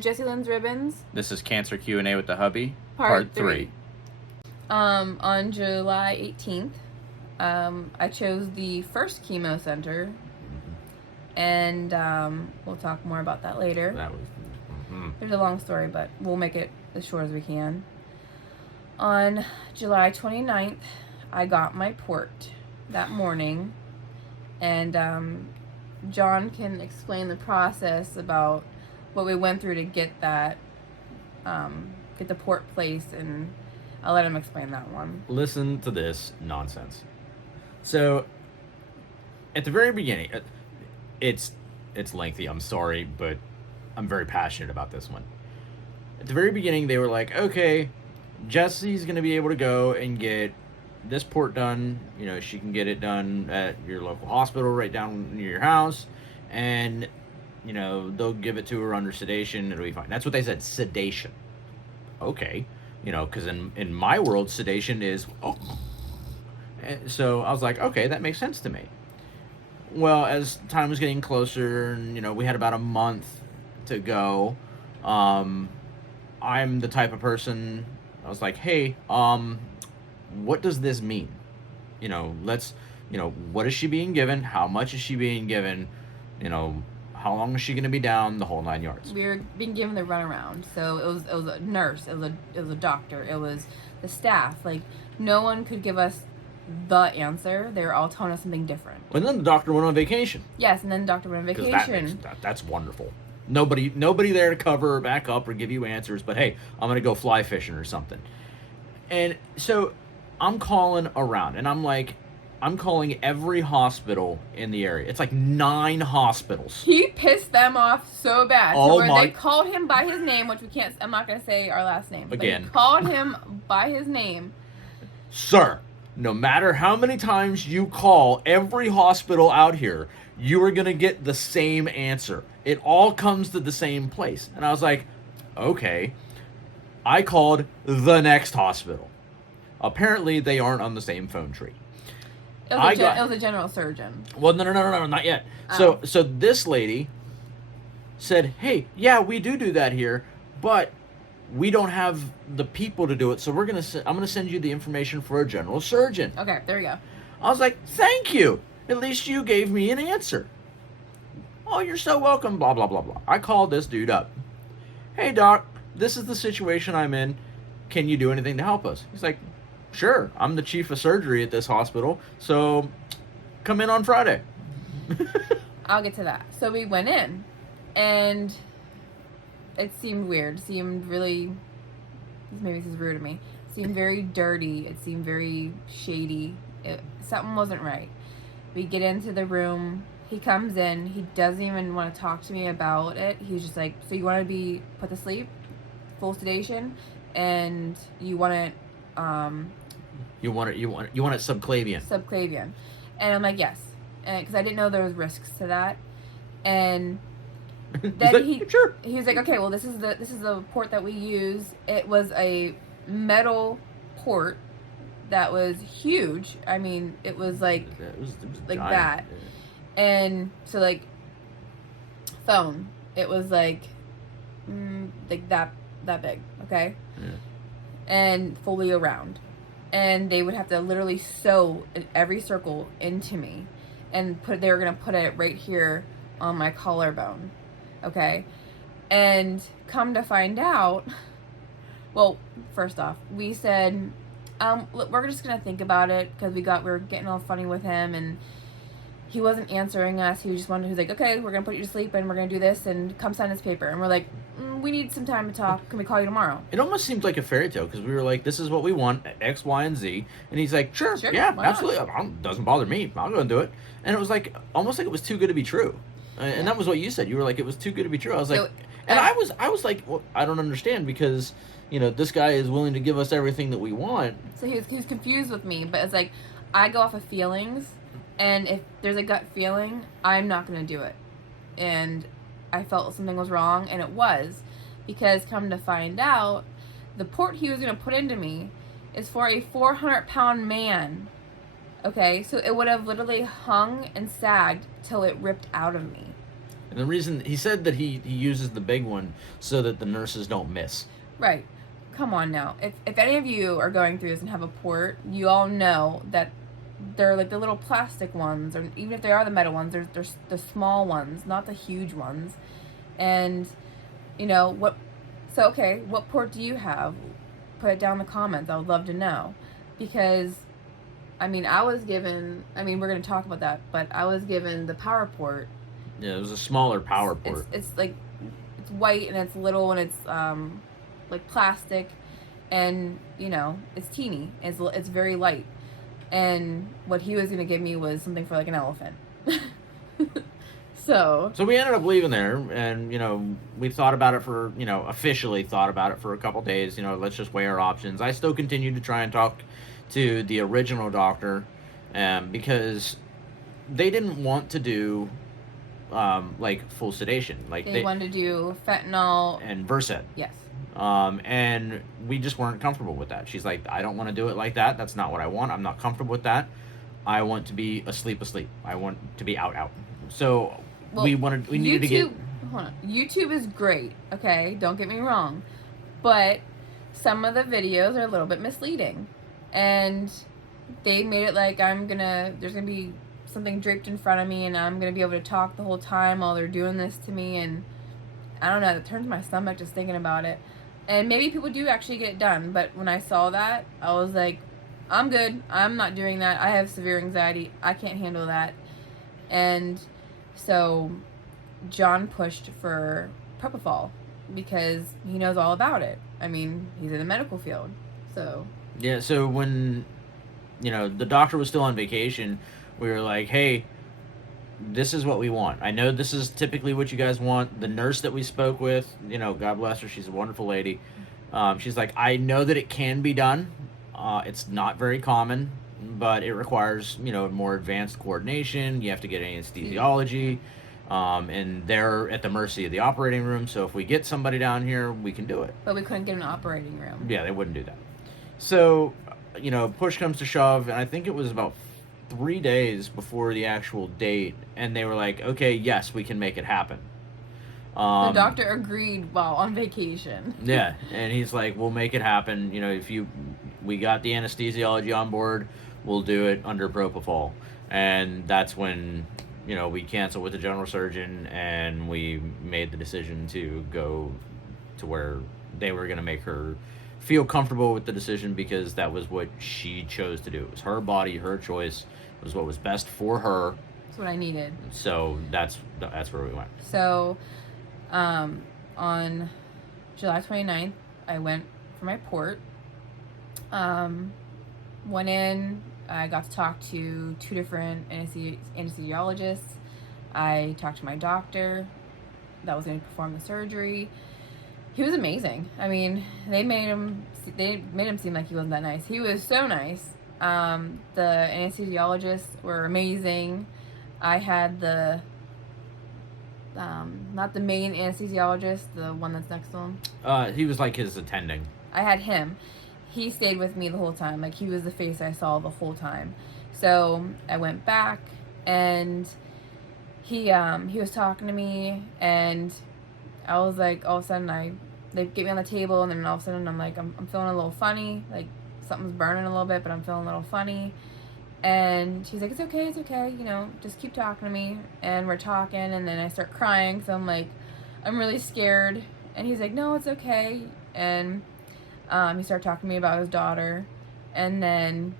Jessie Lynn's Ribbons. This is Cancer Q&A with the Hubby, Part 3. On July 18th, I chose the first chemo center, and we'll talk more about that later. That was... There's a long story, but we'll make it as short as we can. On July 29th, I got my port that morning, and John can explain the process about what we went through to get that, get the port placed, and I'll let him explain that one. Listen to this nonsense. So, at the very beginning, it's lengthy, I'm sorry, but I'm very passionate about this one. At the very beginning, they were like, okay, Jessie's going to be able to go and get this port done. You know, she can get it done at your local hospital right down near your house, and, you know, they'll give it to her under sedation. It'll be fine. That's what they said, sedation. Okay. You know, because in my world, sedation is, oh. And so I was like, okay, that makes sense to me. Well, as time was getting closer, and, you know, we had about a month to go, I'm the type of person, I was like, hey, what does this mean? You know, what is she being given? How much is she being given? You know, how long is she going to be down? The whole 9 yards. We were being given the runaround, so it was a nurse, it was a doctor, it was the staff. Like, no one could give us the answer. They were all telling us something different. And then the doctor went on vacation. Yes, and then the doctor went on vacation. That's wonderful. Nobody there to cover or back up or give you answers. But hey, I'm gonna go fly fishing or something. And so I'm calling around, and I'm calling every hospital in the area. It's like 9 hospitals. He pissed them off so bad. Oh, so where my... They called him by his name, which we can't. I'm not gonna say our last name. Again. But he called him by his name. Sir, no matter how many times you call every hospital out here, you are going to get the same answer. It all comes to the same place. And I was like, okay. I called the next hospital. Apparently, they aren't on the same phone tree. It was a general surgeon. Well, no, not yet. Oh. So this lady said, hey, yeah, we do that here, but we don't have the people to do it, so I'm gonna send you the information for a general surgeon. Okay, there you go. I was like, thank you. At least you gave me an answer. Oh, you're so welcome, blah, blah, blah, blah. I called this dude up. Hey, doc, this is the situation I'm in. Can you do anything to help us? He's like, sure. I'm the chief of surgery at this hospital, so come in on Friday. I'll get to that. So we went in, and it seemed weird. It seemed really, maybe this is rude of me, it seemed very dirty. It seemed very shady. Something wasn't right. We get into the room. He comes in. He doesn't even want to talk to me about it. He's just like, so you want to be put to sleep, full sedation, and you want it, you want it subclavian. Subclavian. And I'm like, yes, because I didn't know there was risks to that. And then sure. He was like, okay, well, this is the port that we use. It was a metal port that was huge. I mean, it was like it was like giant. that. Yeah. And so like phone, it was like that big, okay? Yeah. And fully around. And they would have to literally sew every circle into me, and they were gonna put it right here on my collarbone. Okay, and come to find out, well, first off, we said, we're just gonna think about it, because we were getting all funny with him, and he wasn't answering us. He was like, okay, we're gonna put you to sleep, and we're gonna do this, and come sign this paper. And we're like, we need some time to talk. Can we call you tomorrow? It almost seemed like a fairy tale, because we were like, this is what we want, X, Y, and Z. And he's like, sure yeah, absolutely. Doesn't bother me. I'll go and do it. And it was like, almost like it was too good to be true. And that was what you said. You were like, it was too good to be true. I was like, So, I was like, well, I don't understand, because, you know, this guy is willing to give us everything that we want. So he was confused with me, but it's like, I go off of feelings, and if there's a gut feeling, I'm not going to do it. And I felt something was wrong, and it was, because come to find out, the port he was going to put into me is for a 400-pound man. Okay, so it would have literally hung and sagged till it ripped out of me. And the reason he said that he uses the big one so that the nurses don't miss. Right. Come on now. If any of you are going through this and have a port, you all know that they're like the little plastic ones, or even if they are the metal ones, there's the small ones, not the huge ones. And you know what? So okay, what port do you have? Put it down in the comments. I would love to know, because I mean, I was given. I mean, we're gonna talk about that, but I was given the power port. Yeah, it was a smaller power port. It's like it's white and it's little and it's like plastic, and you know it's teeny. It's very light. And what he was going to give me was something for like an elephant. So we ended up leaving there, and, you know, we thought about it for, you know, officially thought about it for a couple days. You know, let's just weigh our options. I still continued to try and talk to the original doctor, because they didn't want to do, like, full sedation. Like they wanted to do fentanyl. And Versed. Yes. And we just weren't comfortable with that. She's like, I don't want to do it like that. That's not what I want. I'm not comfortable with that. I want to be asleep. I want to be out. So well, we needed to get. Hold on. YouTube is great. Okay, don't get me wrong, but some of the videos are a little bit misleading, and they made it like there's gonna be something draped in front of me, and I'm gonna be able to talk the whole time while they're doing this to me, and I don't know. It turns my stomach just thinking about it. And maybe people do actually get it done, but when I saw that, I was like, I'm good. I'm not doing that. I have severe anxiety. I can't handle that. And so John pushed for propofol because he knows all about it. I mean, he's in the medical field. So Yeah, so when, you know, the doctor was still on vacation, we were like, hey, this is what we want. I know this is typically what you guys want. The nurse that we spoke with, you know, God bless her, she's a wonderful lady. She's like, I know that it can be done. It's not very common, but it requires, you know, more advanced coordination. You have to get anesthesiology, and they're at the mercy of the operating room. So if we get somebody down here, we can do it. But we couldn't get an operating room. Yeah, they wouldn't do that. So, you know, push comes to shove, and I think it was about 3 days before the actual date, and they were like, okay, yes, we can make it happen. The doctor agreed while on vacation. Yeah, and he's like, we'll make it happen. You know, we got the anesthesiology on board, we'll do it under propofol. And that's when, you know, we canceled with the general surgeon, and we made the decision to go to where they were going to make her feel comfortable with the decision, because that was what she chose to do. It was her body, her choice. It was what was best for her. That's what I needed. So that's where we went. So on July 29th, I went for my port. Went in, I got to talk to 2 different anesthesiologists. I talked to my doctor that was going to perform the surgery. He was amazing. I mean, they made him seem like he wasn't that nice. He was so nice. The anesthesiologists were amazing. I had the not the main anesthesiologist, the one that's next to him. He was like his attending. I had him. He stayed with me the whole time. Like, he was the face I saw the whole time. So I went back, and he was talking to me, and I was like, all of a sudden they get me on the table, and then all of a sudden I'm like, I'm feeling a little funny, like something's burning a little bit, but I'm feeling a little funny. And she's like, it's okay, you know, just keep talking to me. And we're talking, and then I start crying, so I'm like, I'm really scared. And he's like, no, it's okay. And he started talking to me about his daughter, and then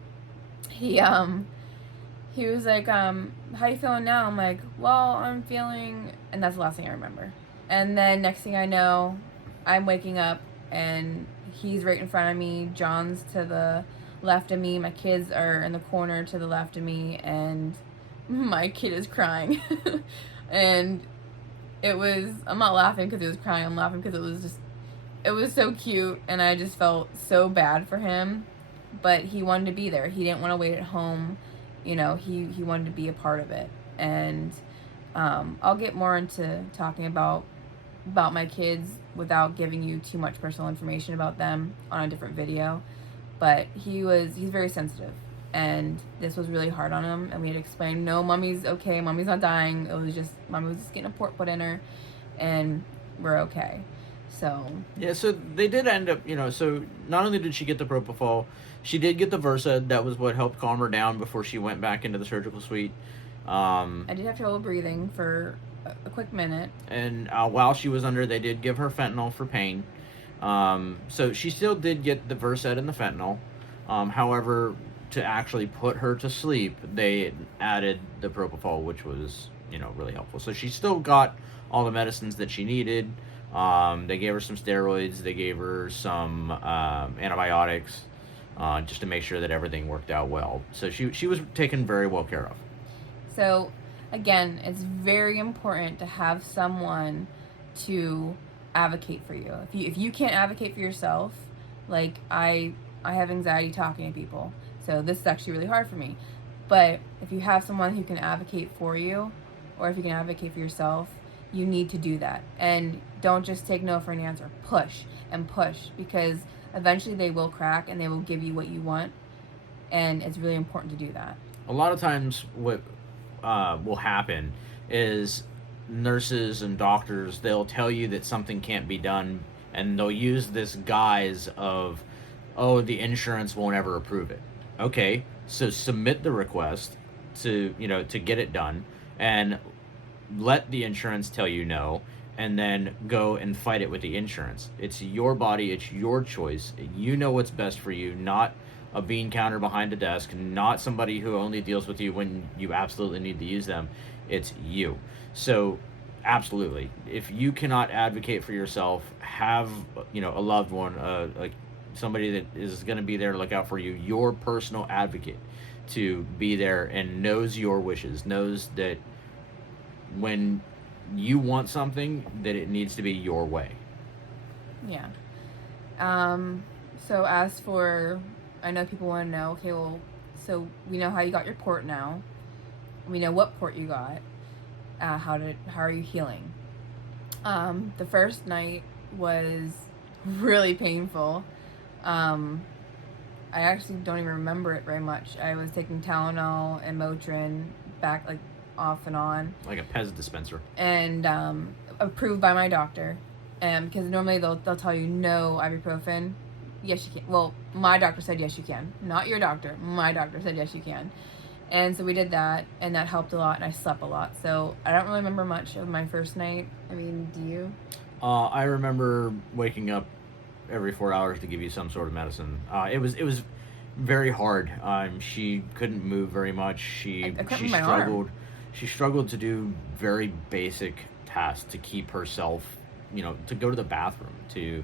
he was like, how you feeling now? I'm like, well, I'm feeling, and that's the last thing I remember. And then next thing I know, I'm waking up, and he's right in front of me. John's to the left of me. My kids are in the corner to the left of me, and my kid is crying. And it was, I'm not laughing because he was crying. I'm laughing because it was so cute, and I just felt so bad for him. But he wanted to be there. He didn't want to wait at home. You know, he wanted to be a part of it. And I'll get more into talking about my kids without giving you too much personal information about them on a different video. But he's very sensitive. and this was really hard on him, and we had to explain, no, mommy's okay, mommy's not dying, it was just, mommy was just getting a port put in her, and we're okay. So yeah, so they did end up, so not only did she get the propofol, she did get the Versed. That was what helped calm her down before she went back into the surgical suite. I did have trouble breathing for a quick minute. And while she was under, they did give her fentanyl for pain. So she still did get the Versed and the fentanyl. However, to actually put her to sleep, they added the propofol, which was, really helpful. So she still got all the medicines that she needed. They gave her some steroids. They gave her some antibiotics, just to make sure that everything worked out well. So she was taken very well care of. So, again, it's very important to have someone to advocate for you. If you can't advocate for yourself, like I have anxiety talking to people, so this is actually really hard for me. But if you have someone who can advocate for you, or if you can advocate for yourself, you need to do that. And don't just take no for an answer. Push and push, because eventually they will crack and they will give you what you want, and it's really important to do that. A lot of times what will happen is nurses and doctors, they'll tell you that something can't be done, and they'll use this guise of, oh, the insurance won't ever approve it. Okay, so submit the request to get it done, and let the insurance tell you no, and then go and fight it with the insurance. It's your body, it's your choice. You know what's best for you, not a bean counter behind a desk, not somebody who only deals with you when you absolutely need to use them. It's you. So absolutely, if you cannot advocate for yourself, have a loved one, like somebody that is going to be there to look out for you, your personal advocate, to be there and knows your wishes, knows that when you want something, that it needs to be your way. Yeah. So as for, I know people want to know, okay, well, so we know how you got your port now. We know what port you got. How are you healing? The first night was really painful. I actually don't even remember it very much. I was taking Tylenol and Motrin back, like, off and on. Like a Pez dispenser. And approved by my doctor. Because normally they'll tell you no ibuprofen. Yes, you can. Well, my doctor said yes, you can. Not your doctor. My doctor said yes, you can. And so we did that, and that helped a lot, and I slept a lot. So I don't really remember much of my first night. I mean, do you? I remember waking up every 4 hours to give you some sort of medicine. It was very hard. She couldn't move very much. She struggled. She struggled to do very basic tasks to keep herself, to go to the bathroom, to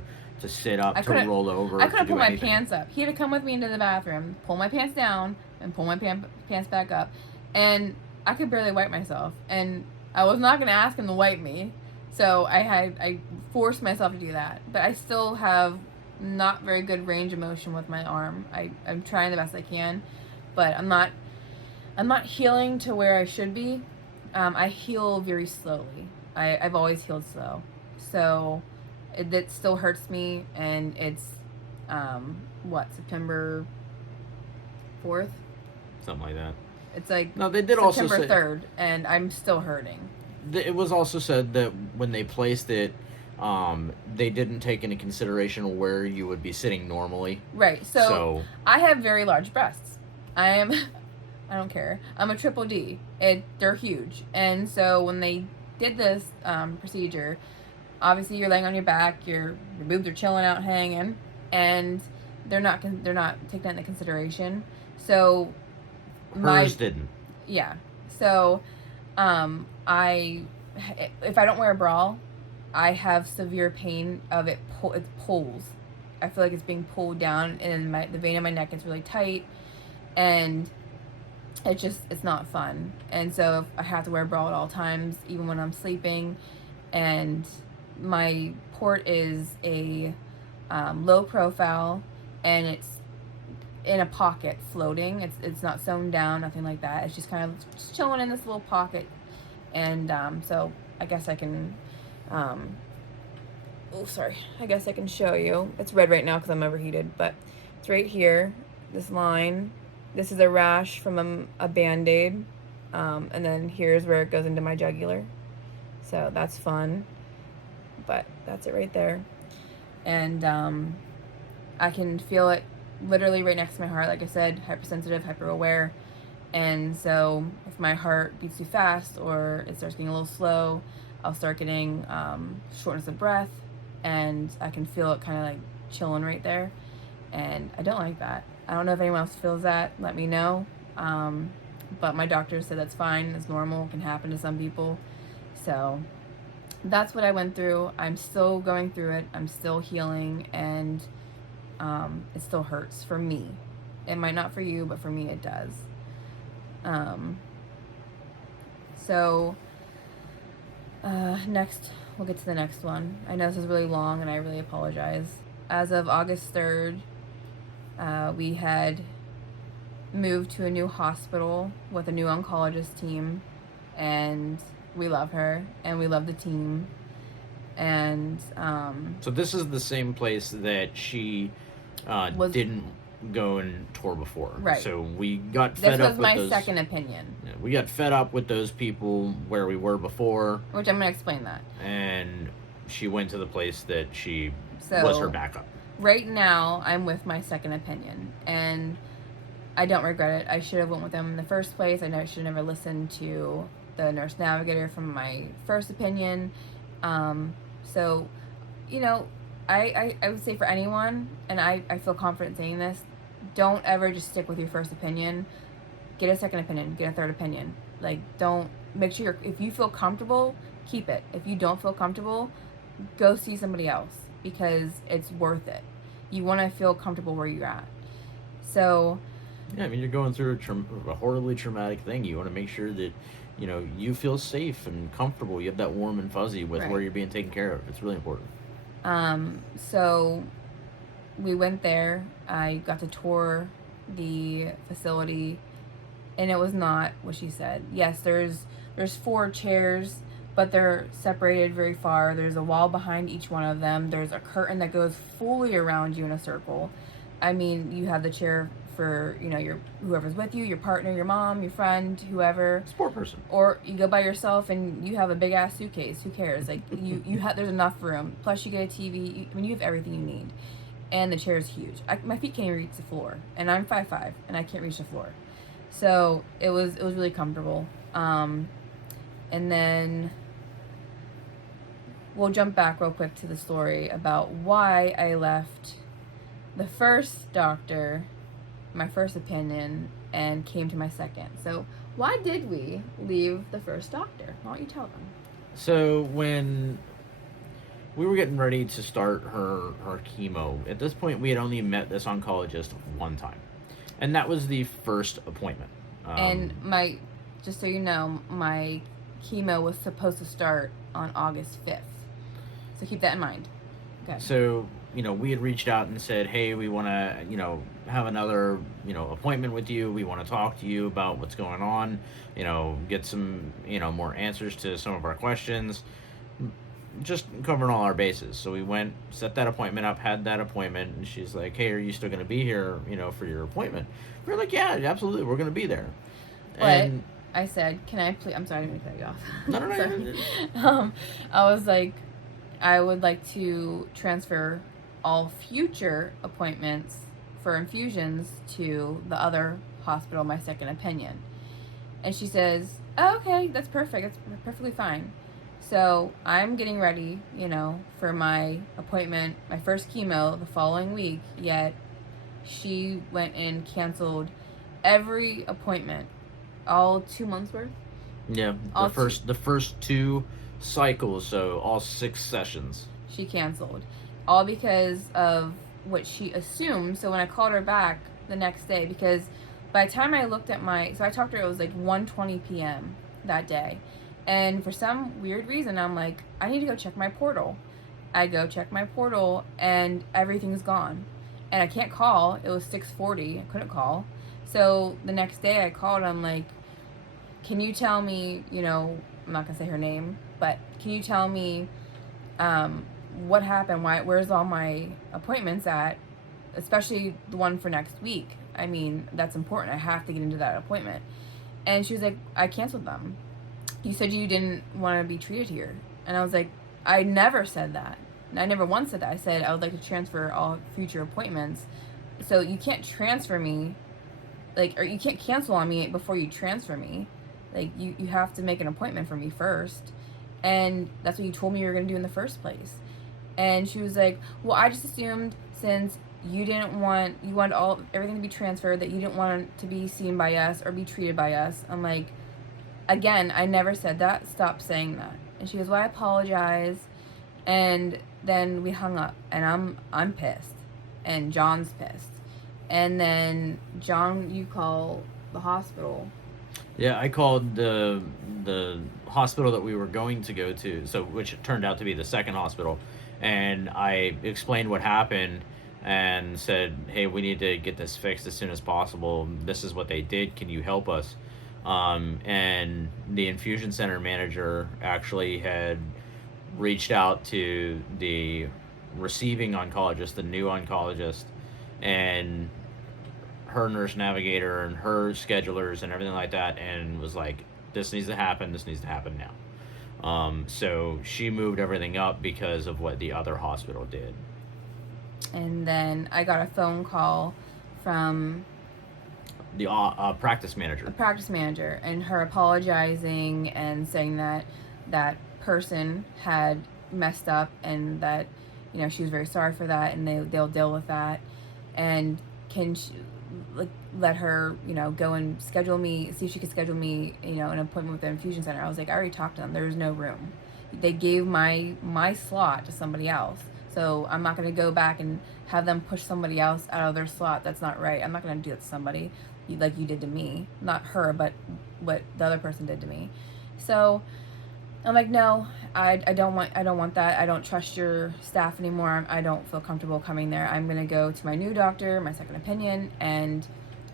sit up, to roll over. I couldn't put my pants up. He had to come with me into the bathroom, pull my pants down, and pull my pants back up. And I could barely wipe myself. And I was not going to ask him to wipe me. So I forced myself to do that. But I still have not very good range of motion with my arm. I'm trying the best I can. But I'm not healing to where I should be. I heal very slowly. I've always healed slow. So it still hurts me, and it's September 4th? Something like that. It's like no, they did September also say, 3rd, and I'm still hurting. It was also said that when they placed it, they didn't take into consideration where you would be sitting normally. Right. So I have very large breasts. I don't care. I'm a triple D. They're huge. And so when they did this procedure, obviously you're laying on your back, your boobs are chilling out, hanging, and they're not taking that into consideration. So hers didn't. Yeah. So if I don't wear a bra, I have severe pain of it. It pulls. I feel like it's being pulled down, and the vein in my neck is really tight, and it's not fun. And so I have to wear a bra at all times, even when I'm sleeping. And my port is a low profile, and it's in a pocket floating. It's not sewn down, nothing like that. It's just kind of just chilling in this little pocket. And so I guess I can I guess I can show you. It's red right now because I'm overheated, but it's right here, this line this is a rash from a Band-Aid. And then here's where it goes into my jugular. So that's fun. But that's it right there. And I can feel it literally right next to my heart. Like I said, hypersensitive, hyper aware. And so if my heart beats too fast or it starts getting a little slow, I'll start getting shortness of breath, and I can feel it kind of like chilling right there. And I don't like that. I don't know if anyone else feels that. Let me know. But my doctor said that's fine. It's normal. It can happen to some people. So that's what I went through. I'm still going through it. I'm still healing, and it still hurts for me. It might not for you, but for me it does. Next, we'll get to the next one. I know this is really long, and I really apologize. As of August 3rd, we had moved to a new hospital with a new oncologist team, and we love her, and we love the team. And so this is the same place that she didn't go and tour before. Right. So we got fed up with those. This was my second opinion. Yeah, we got fed up with those people where we were before. Which I'm going to explain that. And she went to the place that was her backup. Right now, I'm with my second opinion. And I don't regret it. I should have went with them in the first place. I know I should have never listened to the nurse navigator from my first opinion. So, you know, I would say for anyone, and I feel confident saying this, don't ever just stick with your first opinion. Get a second opinion. Get a third opinion. Like, don't, make sure if you feel comfortable, keep it. If you don't feel comfortable, go see somebody else, because it's worth it. You want to feel comfortable where you're at. So, yeah, I mean, you're going through a horribly traumatic thing. You want to make sure that, you know, you feel safe and comfortable. You have that warm and fuzzy with where you're being taken care of. It's really important. So we went there. I got to tour the facility, and it was not what she said. Yes, there's 4 chairs, but they're separated very far. There's a wall behind each one of them. There's a curtain that goes fully around you in a circle. I mean, you have the chair for, you know, your whoever's with you, your partner, your mom, your friend, whoever. Sport person. Or you go by yourself and you have a big ass suitcase. Who cares? Like, you have, there's enough room. Plus you get a TV. I mean, you have everything you need. And the chair is huge. My feet can't even reach the floor, and I'm 5'5", and I can't reach the floor. So it was really comfortable. And then we'll jump back real quick to the story about why I left the first doctor, my first opinion, and came to my second. So why did we leave the first doctor? Why don't you tell them? So when we were getting ready to start her chemo, at this point we had only met this oncologist one time, and that was the first appointment. And just so you know, my chemo was supposed to start on August 5th. So keep that in mind. Okay. So, you know, we had reached out and said, hey, we want to, you know, have another, you know, appointment with you. We want to talk to you about what's going on, you know, get some, you know, more answers to some of our questions, just covering all our bases. So we went, set that appointment up, had that appointment, and she's like, hey, are you still going to be here, you know, for your appointment? We're like, yeah, absolutely, we're going to be there. But and I said, can I please, I'm sorry, I'm going to cut you off. No. I was like, I would like to transfer all future appointments for infusions to the other hospital, my second opinion. And she says, oh, okay, that's perfect. That's perfectly fine. So I'm getting ready, you know, for my appointment, my first chemo the following week, yet she went and canceled every appointment, all 2 months worth. Yeah, the first 2 cycles, so all 6 sessions. She canceled, all because of what she assumed. So when I called her back the next day, because by the time I looked at so I talked to her, it was like 1:20 p.m. that day. And for some weird reason, I'm like, I need to go check my portal. I go check my portal, and everything's gone. And I can't call. It was 6:40. I couldn't call. So the next day I called. I'm like, can you tell me, you know, I'm not going to say her name, but can you tell me what happened? Where's all my appointments at? Especially the one for next week. I mean, that's important. I have to get into that appointment. And she was like, I canceled them. You said you didn't want to be treated here. And I was like, I never said that. I never once said that. I said I would like to transfer all future appointments. So you can't transfer me, like, or you can't cancel on me before you transfer me. Like, you have to make an appointment for me first. And that's what you told me you were going to do in the first place. And she was like, well, I just assumed since you wanted everything to be transferred, that you didn't want to be seen by us or be treated by us. I'm like, again, I never said that. Stop saying that. And she goes, well, I apologize. And then we hung up, and I'm pissed, and John's pissed. And then John, you call the hospital. Yeah, I called the hospital that we were going to go to, so which turned out to be the second hospital, and I explained what happened and said, hey, we need to get this fixed as soon as possible. This is what they did. Can you help us? And the infusion center manager actually had reached out to the receiving oncologist, the new oncologist, and her nurse navigator and her schedulers and everything like that, and was like, this needs to happen now. So she moved everything up because of what the other hospital did. And then I got a phone call from the practice manager. And her apologizing and saying that that person had messed up, and that, you know, she was very sorry for that, and they'll deal with that, and can she, like, let her, you know, go and schedule me, see if she could schedule me, you know, an appointment with the infusion center. I was like, I already talked to them. There's no room. They gave my slot to somebody else. So I'm not going to go back and have them push somebody else out of their slot. That's not right. I'm not going to do that to somebody like you did to me. Not her, but what the other person did to me. So I'm like, no, I don't want that. I don't trust your staff anymore. I don't feel comfortable coming there. I'm going to go to my new doctor, my second opinion, and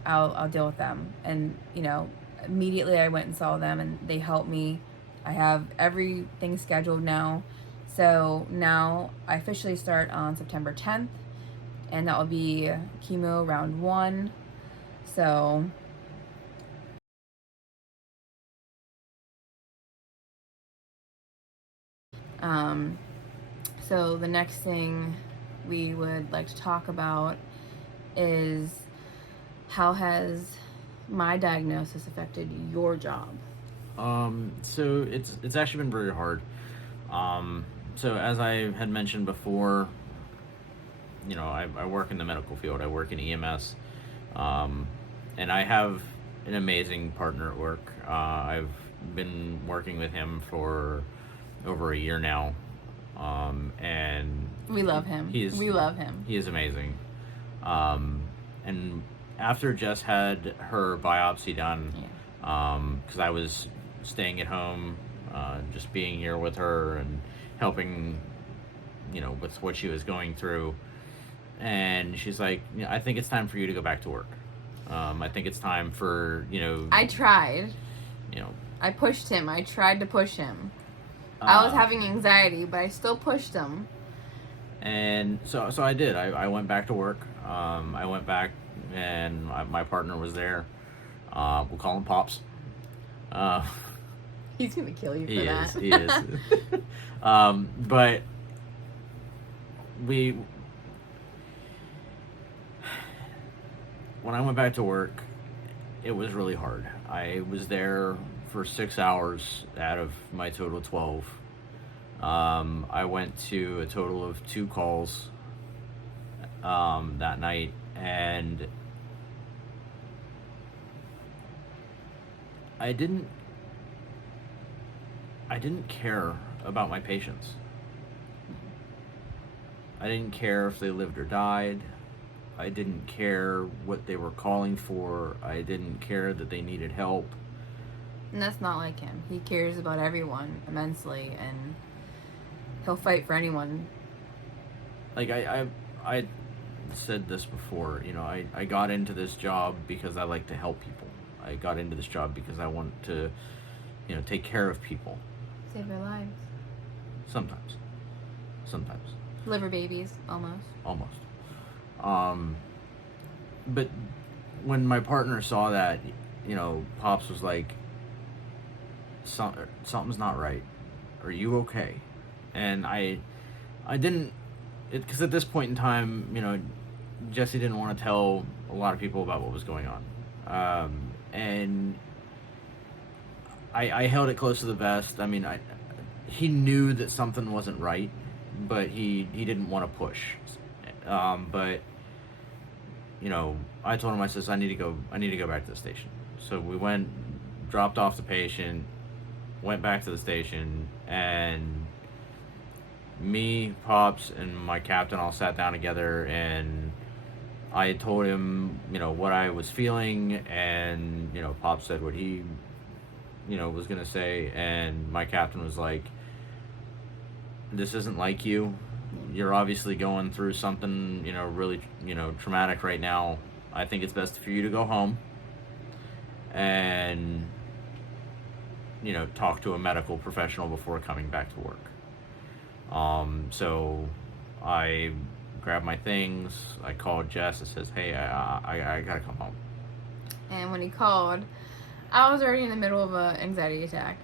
I'll deal with them. And, you know, immediately I went and saw them, and they helped me. I have everything scheduled now. So now I officially start on September 10th, and that will be chemo round 1. So so the next thing we would like to talk about is, how has my diagnosis affected your job? So it's actually been very hard. So as I had mentioned before, you know, I work in the medical field. I work in EMS, and I have an amazing partner at work. I've been working with him for over a year now, and we love him. We love him. He is amazing. And after Jess had her biopsy done, because I was staying at home, just being here with her and helping, you know, with what she was going through. And she's like, you know, I think it's time for you to go back to work. I think it's time for, you know... I tried. You know... I pushed him. I tried to push him. I was having anxiety, but I still pushed him. And so I did. I went back to work. I went back, and my partner was there. We'll call him Pops. He's gonna kill you for that. He is. But when I went back to work, it was really hard. I was there for 6 hours out of my total 12. I went to a total of 2 calls that night, and I didn't care about my patients. I didn't care if they lived or died. I didn't care what they were calling for. I didn't care that they needed help. And that's not like him. He cares about everyone immensely, and he'll fight for anyone. Like, I said this before, you know, I got into this job because I like to help people. I got into this job because I want to, you know, take care of people. Save their lives. Sometimes. Liver babies, almost. But when my partner saw that, Pops was like, something's not right. Are you okay? And I didn't, because at this point in time, Jessie didn't want to tell a lot of people about what was going on. And I held it close to the vest. I mean, he knew that something wasn't right, but he didn't want to push. But I told him, I says, I need to go back to the station. So we went, dropped off the patient, went back to the station, and me, Pops, and my captain all sat down together, and I told him, what I was feeling, and, Pops said what he, was going to say, and my captain was like, this isn't like you. You're obviously going through something, really, traumatic right now. I think it's best for you to go home and, talk to a medical professional before coming back to work. So I grabbed my things. I called Jess and says, hey, I gotta come home. And when he called, I was already in the middle of an anxiety attack.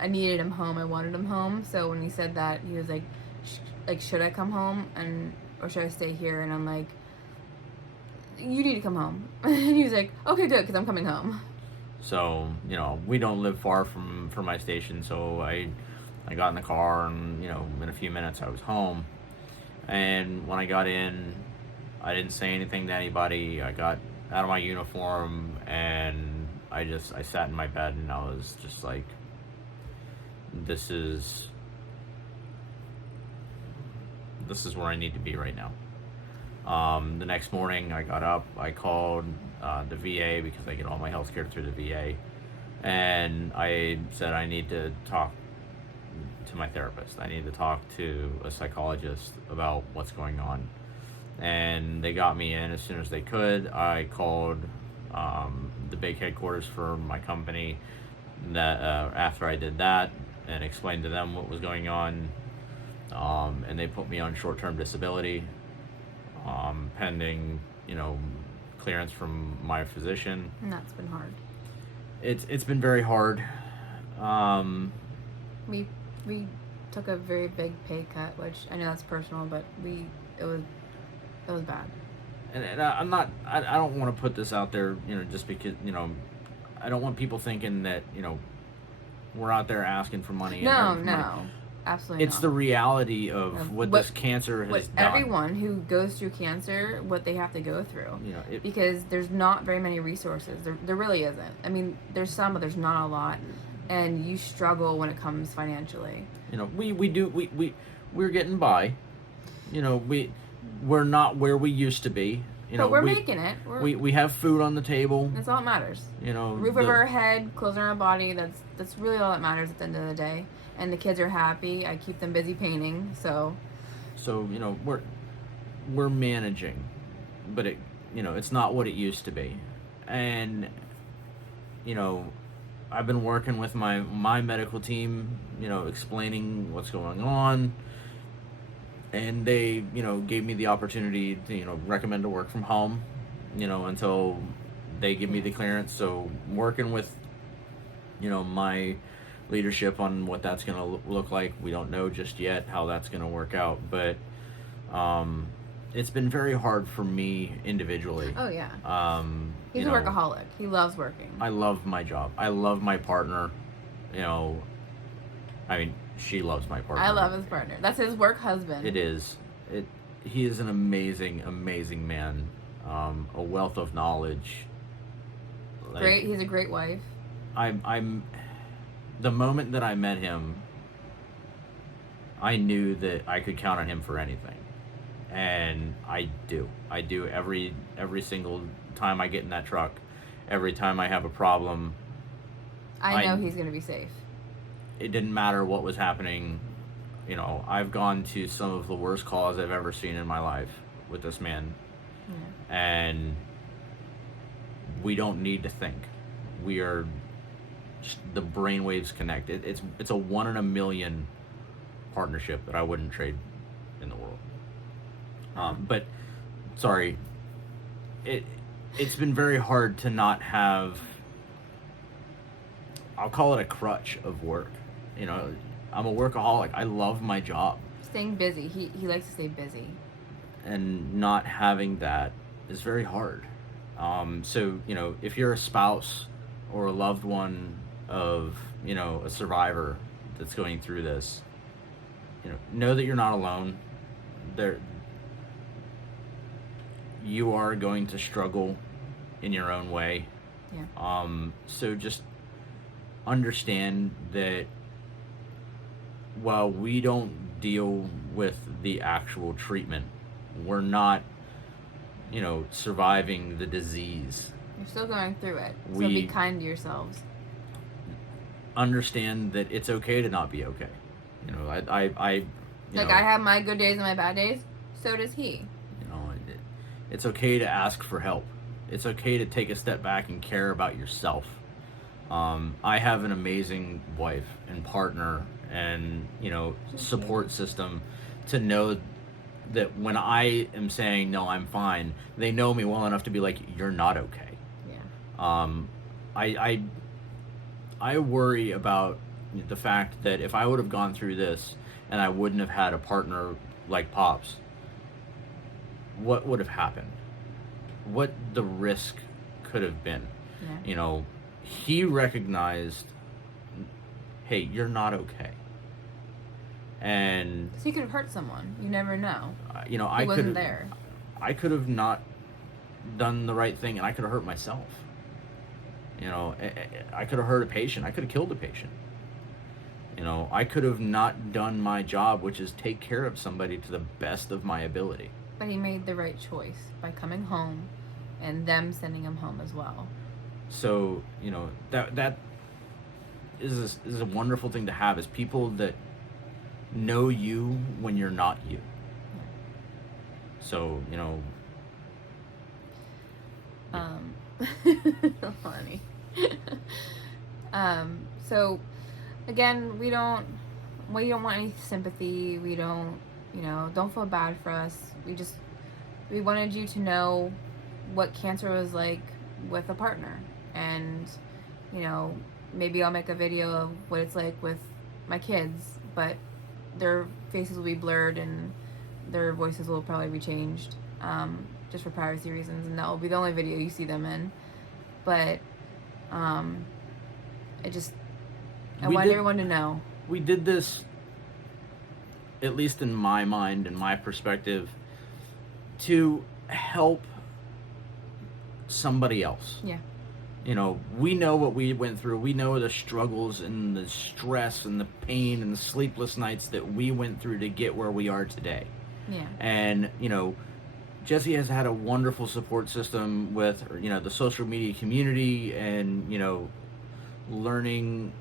I needed him home. I wanted him home. So when he said that, he was like, should I come home or should I stay here? And I'm like, you need to come home. And he was like, okay, good, because I'm coming home. So, we don't live far from my station, so I got in the car, and, in a few minutes I was home. And when I got in, I didn't say anything to anybody. I got out of my uniform, and I sat in my bed, and I was just like, this is where I need to be right now. The next morning I got up, I called the VA, because I get all my health care through the VA, and I said I need to talk to my therapist. I need to talk to a psychologist about what's going on. And they got me in as soon as they could. I called the big headquarters for my company that after I did that, and explained to them what was going on, and they put me on short-term disability, pending clearance from my physician. And that's been hard. It's been very hard. We took a very big pay cut, which I know that's personal, but it was bad. And I don't want to put this out there, just because, I don't want people thinking that, we're out there asking for money. No, money. Absolutely It's not. the reality of what this cancer has done. Everyone who goes through cancer, what they have to go through. Because there's not very many resources. There really isn't. I mean, there's some, but there's not a lot. And you struggle when it comes financially. We're getting by. We're not where we used to be. But we're making it. We have food on the table. That's all that matters. Roof over our head, clothes on our body. That's really all that matters at the end of the day. And the kids are happy. I keep them busy painting. So we're managing, but it's not what it used to be. And I've been working with my medical team, explaining what's going on. And they, gave me the opportunity to, recommend to work from home, until they give me the clearance. So working with, my leadership on what that's going to look like. We don't know just yet how that's going to work out. But it's been very hard for me individually. Oh, yeah. He's a workaholic. He loves working. I love my job. I love my partner. She loves my partner. I love his partner. That's his work husband. It is. He is an amazing, amazing man. A wealth of knowledge. Great. He's a great wife. I'm. The moment that I met him, I knew that I could count on him for anything, and I do. I do every single time I get in that truck. Every time I have a problem. I know he's gonna be safe. It didn't matter what was happening. I've gone to some of the worst calls I've ever seen in my life with this man. Yeah. And we don't need to think. We are just, the brainwaves connect. It's a 1 in a million partnership that I wouldn't trade in the world. But sorry, it's been very hard to not have, I'll call it a crutch of work. You know, I'm a workaholic. I love my job. Staying busy. He likes to stay busy. And not having that is very hard. So, you know, if you're a spouse or a loved one of, you know, a survivor that's going through this, you know that you're not alone. You are going to struggle in your own way. Yeah. So just understand that while we don't deal with the actual treatment, we're not, you know, surviving the disease. You're still going through it. So We- be kind to yourselves. Understand that it's okay to not be okay. You know, I have my good days and my bad days. So does he. You know, it's okay to ask for help. It's okay to take a step back and care about yourself. I have an amazing wife and partner and, you know, support system to know that when I am saying, no, I'm fine, they know me well enough to be like, you're not okay. Yeah. I worry about the fact that if I would have gone through this and I wouldn't have had a partner like Pops, what would have happened? What the risk could have been? Yeah. You know, he recognized, hey, you're not okay. And So you could have hurt someone. You never know. you know, He wasn't there. I could have not done the right thing, and I could have hurt myself. You know, I could have hurt a patient. I could have killed a patient. You know, I could have not done my job, which is take care of somebody to the best of my ability. But he made the right choice by coming home and them sending him home as well. So, you know, that is a wonderful thing to have, is people that know you when you're not you. So, you know, funny. So again, we don't want any sympathy. We don't, you know, don't feel bad for us. We wanted you to know what cancer was like with a partner, and, you know, maybe I'll make a video of what it's like with my kids, but their faces will be blurred and their voices will probably be changed, just for privacy reasons, and that will be the only video you see them in. But I want everyone to know. We did this, at least in my mind and my perspective, to help somebody else. Yeah. You know, we know what we went through. We know the struggles and the stress and the pain and the sleepless nights that we went through to get where we are today. Yeah. And, you know, Jessie has had a wonderful support system with, you know, the social media community and, you know, learning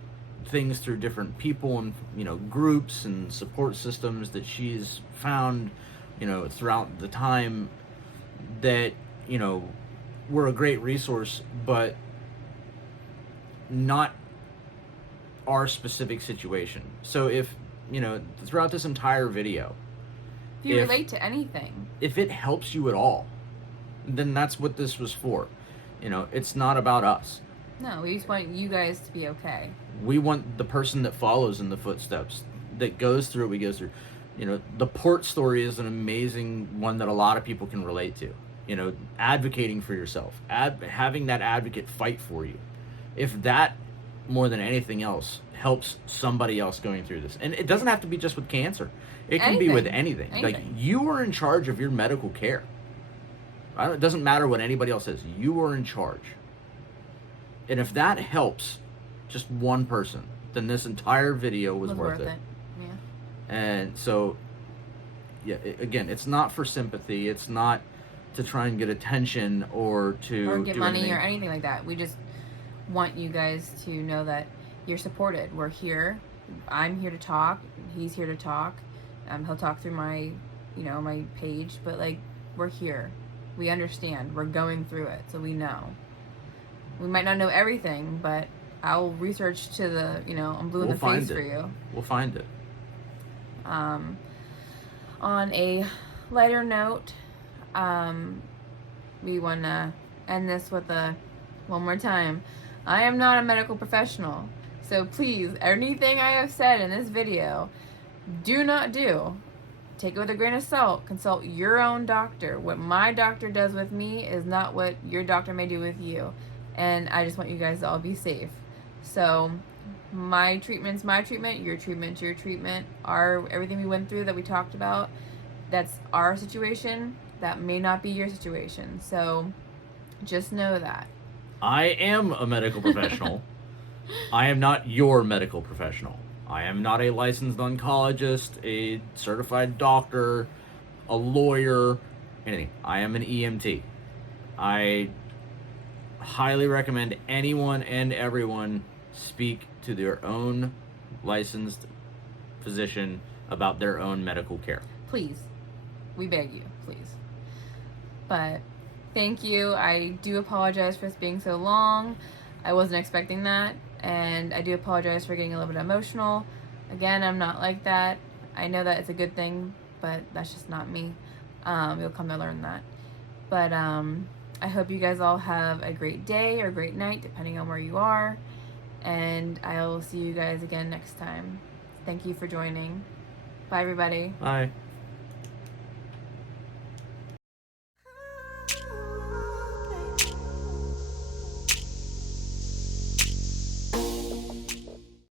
things through different people and, you know, groups and support systems that she's found, you know, throughout the time, that, you know, were a great resource, but not our specific situation. So if, you know, throughout this entire video, If you relate to anything, if it helps you at all, then that's what this was for. You know, it's not about us. no, we just want you guys to be okay. We want the person that follows in the footsteps, that goes through what we go through. You know, the port story is an amazing one that a lot of people can relate to. You know, advocating for yourself, having that advocate fight for you. If that, more than anything else, helps somebody else going through this. And it doesn't have to be just with cancer. It can be with anything. Like, you are in charge of your medical care. It doesn't matter what anybody else says. You are in charge. And if that helps just one person, then this entire video was worth it. Yeah. And so, yeah, again, it's not for sympathy. It's not to try and get attention or to get do money anything. or anything like that. We just want you guys to know that you're supported. We're here. I'm here to talk. He's here to talk. He'll talk through my, you know, my page, but like, we're here. We understand. We're going through it, so we know. We might not know everything, but I'll research to the, you know, I'm blue in the face for you. We'll find it. On a lighter note, we want to end this with one more time. I am not a medical professional. So please, anything I have said in this video, do not do. Take it with a grain of salt. Consult your own doctor. What my doctor does with me is not what your doctor may do with you. And I just want you guys to all be safe. So my treatment's my treatment, your treatment's your treatment. Everything we went through that we talked about, that's our situation. That may not be your situation. So just know that. I am a medical professional. I am not your medical professional. I am not a licensed oncologist, a certified doctor, a lawyer, anything. I am an EMT. I highly recommend anyone and everyone speak to their own licensed physician about their own medical care. Please. We beg you, please. But thank you. I do apologize for this being so long. I wasn't expecting that. And I do apologize for getting a little bit emotional. Again, I'm not like that. I know that it's a good thing, but that's just not me. You'll come to learn that. But I hope you guys all have a great day or great night, depending on where you are. And I will see you guys again next time. Thank you for joining. Bye, everybody. Bye.